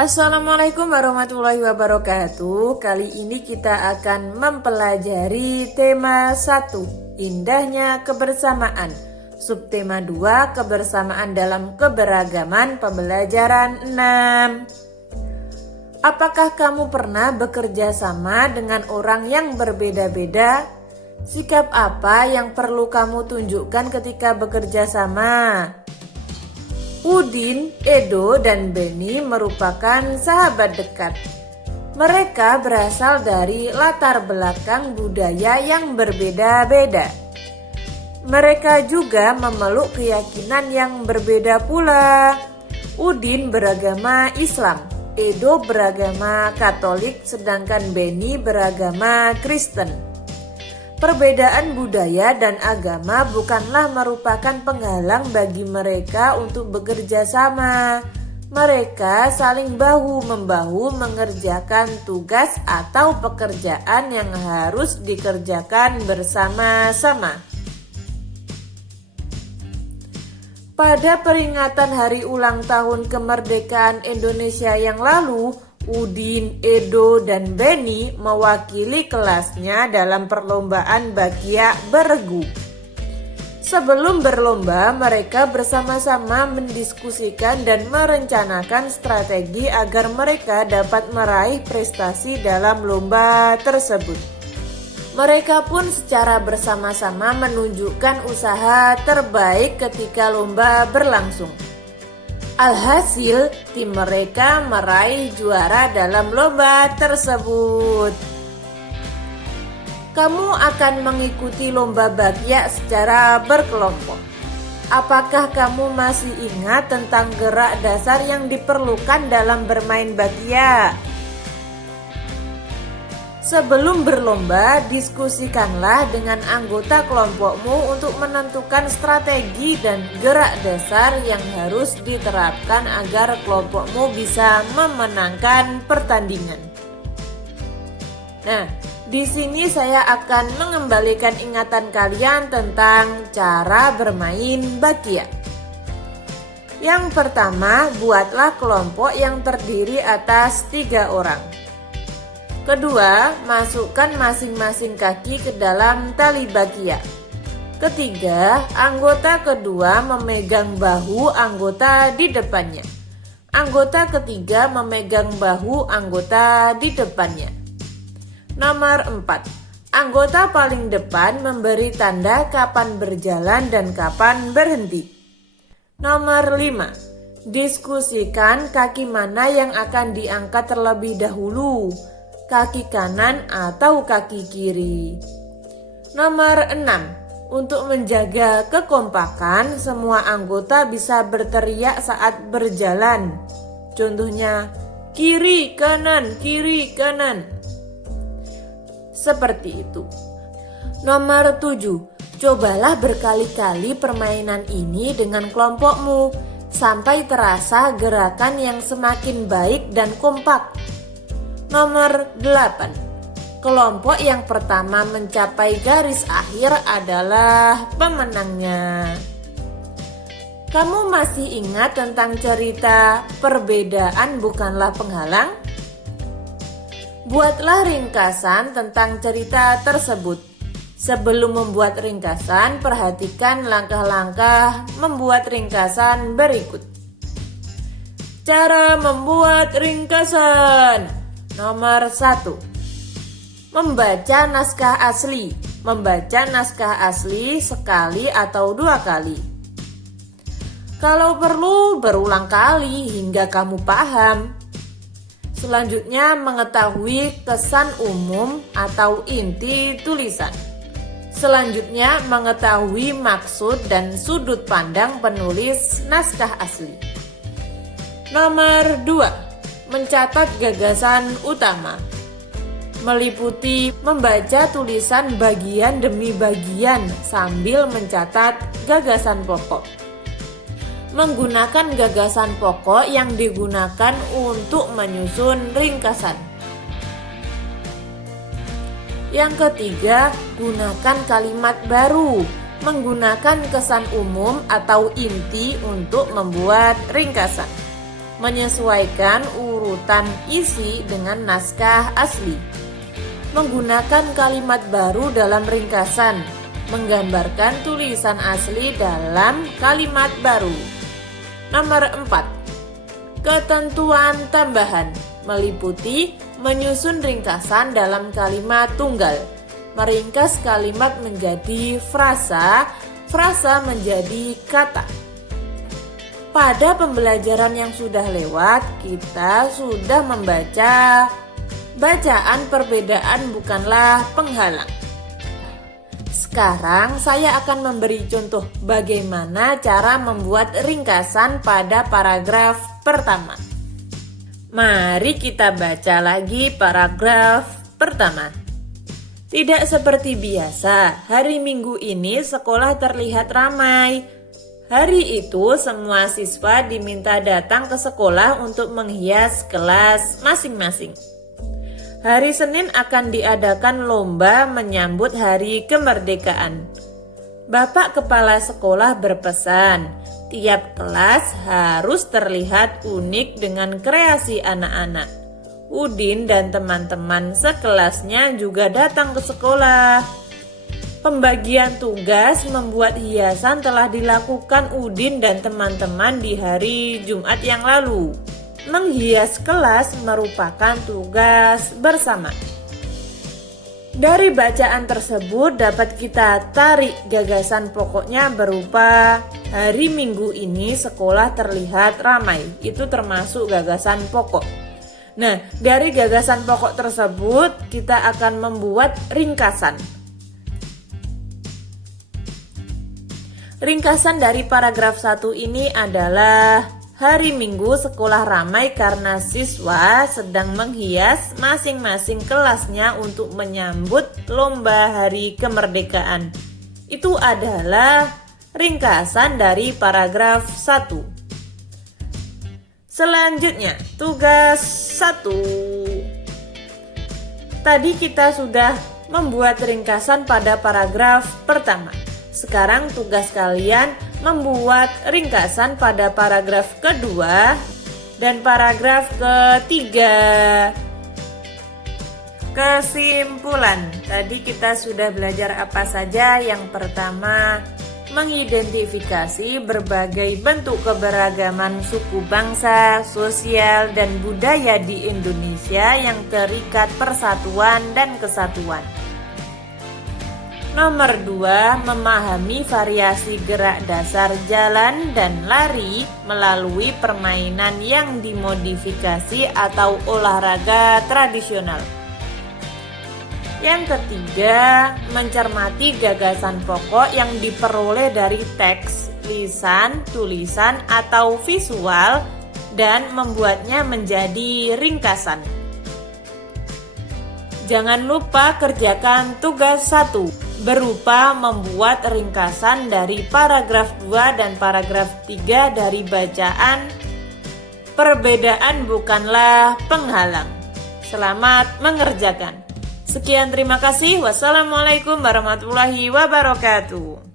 Assalamualaikum warahmatullahi wabarakatuh. Kali ini kita akan mempelajari tema 1, indahnya kebersamaan. Subtema 2, kebersamaan dalam keberagaman, pembelajaran 6. Apakah kamu pernah bekerja sama dengan orang yang berbeda-beda? Sikap apa yang perlu kamu tunjukkan ketika bekerja sama? Udin, Edo, dan Beni merupakan sahabat dekat. Mereka berasal dari latar belakang budaya yang berbeda-beda. Mereka juga memeluk keyakinan yang berbeda pula. Udin beragama Islam, Edo beragama Katolik, sedangkan Beni beragama Kristen. Perbedaan budaya dan agama bukanlah merupakan penghalang bagi mereka untuk bekerja sama. Mereka saling bahu-membahu mengerjakan tugas atau pekerjaan yang harus dikerjakan bersama-sama. Pada peringatan hari ulang tahun kemerdekaan Indonesia yang lalu, Udin, Edo, dan Beni mewakili kelasnya dalam perlombaan bakya beregu. Sebelum berlomba, mereka bersama-sama mendiskusikan dan merencanakan strategi agar mereka dapat meraih prestasi dalam lomba tersebut. Mereka pun secara bersama-sama menunjukkan usaha terbaik ketika lomba berlangsung. Alhasil, tim mereka meraih juara dalam lomba tersebut. Kamu akan mengikuti lomba bakya secara berkelompok. Apakah kamu masih ingat tentang gerak dasar yang diperlukan dalam bermain bakya? Sebelum berlomba, diskusikanlah dengan anggota kelompokmu untuk menentukan strategi dan gerak dasar yang harus diterapkan agar kelompokmu bisa memenangkan pertandingan. Nah, di sini saya akan mengembalikan ingatan kalian tentang cara bermain bakya. Yang pertama, buatlah kelompok yang terdiri atas 3 orang. Kedua, masukkan masing-masing kaki ke dalam tali bakya. Ketiga, anggota kedua memegang bahu anggota di depannya. Anggota ketiga memegang bahu anggota di depannya. Nomor 4, anggota paling depan memberi tanda kapan berjalan dan kapan berhenti. Nomor 5, diskusikan kaki mana yang akan diangkat terlebih dahulu, kaki kanan atau kaki kiri. Nomor 6, untuk menjaga kekompakan, semua anggota bisa berteriak saat berjalan. Contohnya, kiri kanan, kiri kanan. Seperti itu. Nomor 7, cobalah berkali-kali permainan ini dengan kelompokmu sampai terasa gerakan yang semakin baik dan kompak. Nomor 8, kelompok yang pertama mencapai garis akhir adalah pemenangnya. Kamu masih ingat tentang cerita perbedaan bukanlah penghalang? Buatlah ringkasan tentang cerita tersebut. Sebelum membuat ringkasan, perhatikan langkah-langkah membuat ringkasan berikut. Cara membuat ringkasan. Nomor 1, membaca naskah asli. Membaca naskah asli sekali atau 2 kali. Kalau perlu berulang kali hingga kamu paham. Selanjutnya, mengetahui kesan umum atau inti tulisan. Selanjutnya, mengetahui maksud dan sudut pandang penulis naskah asli. Nomor 2, mencatat gagasan utama. Meliputi membaca tulisan bagian demi bagian sambil mencatat gagasan pokok. Menggunakan gagasan pokok yang digunakan untuk menyusun ringkasan. Yang ketiga, gunakan kalimat baru. Menggunakan kesan umum atau inti untuk membuat ringkasan. Menyesuaikan urutan urutan isi dengan naskah asli. Menggunakan kalimat baru dalam ringkasan, menggambarkan tulisan asli dalam kalimat baru. Nomor 4. Ketentuan tambahan meliputi menyusun ringkasan dalam kalimat tunggal, meringkas kalimat menjadi frasa, frasa menjadi kata. Pada pembelajaran yang sudah lewat, kita sudah membaca bacaan perbedaan bukanlah penghalang. Sekarang saya akan memberi contoh bagaimana cara membuat ringkasan pada paragraf pertama. Mari kita baca lagi paragraf pertama. Tidak seperti biasa, hari Minggu ini sekolah terlihat ramai. Hari itu semua siswa diminta datang ke sekolah untuk menghias kelas masing-masing. Hari Senin akan diadakan lomba menyambut hari kemerdekaan. Bapak Kepala Sekolah berpesan, tiap kelas harus terlihat unik dengan kreasi anak-anak. Udin dan teman-teman sekelasnya juga datang ke sekolah. Pembagian tugas membuat hiasan telah dilakukan Udin dan teman-teman di hari Jumat yang lalu. Menghias kelas merupakan tugas bersama. Dari bacaan tersebut dapat kita tarik gagasan pokoknya berupa hari Minggu ini sekolah terlihat ramai. Itu termasuk gagasan pokok. Nah, dari gagasan pokok tersebut kita akan membuat ringkasan. Ringkasan dari paragraf 1 ini adalah hari Minggu sekolah ramai karena siswa sedang menghias masing-masing kelasnya untuk menyambut lomba hari kemerdekaan. Itu adalah ringkasan dari paragraf 1. Selanjutnya, tugas 1. Tadi kita sudah membuat ringkasan pada paragraf pertama. Sekarang tugas kalian membuat ringkasan pada paragraf kedua dan paragraf ketiga. Kesimpulan, tadi kita sudah belajar apa saja. Yang pertama, mengidentifikasi berbagai bentuk keberagaman suku bangsa, sosial, dan budaya di Indonesia yang terikat persatuan dan kesatuan. Nomor 2, memahami variasi gerak dasar jalan dan lari melalui permainan yang dimodifikasi atau olahraga tradisional. Yang ketiga, mencermati gagasan pokok yang diperoleh dari teks, lisan, tulisan, atau visual dan membuatnya menjadi ringkasan. Jangan lupa kerjakan tugas 1. Berupa membuat ringkasan dari paragraf 2 dan paragraf 3 dari bacaan perbedaan bukanlah penghalang. Selamat mengerjakan. Sekian, terima kasih. Wassalamualaikum warahmatullahi wabarakatuh.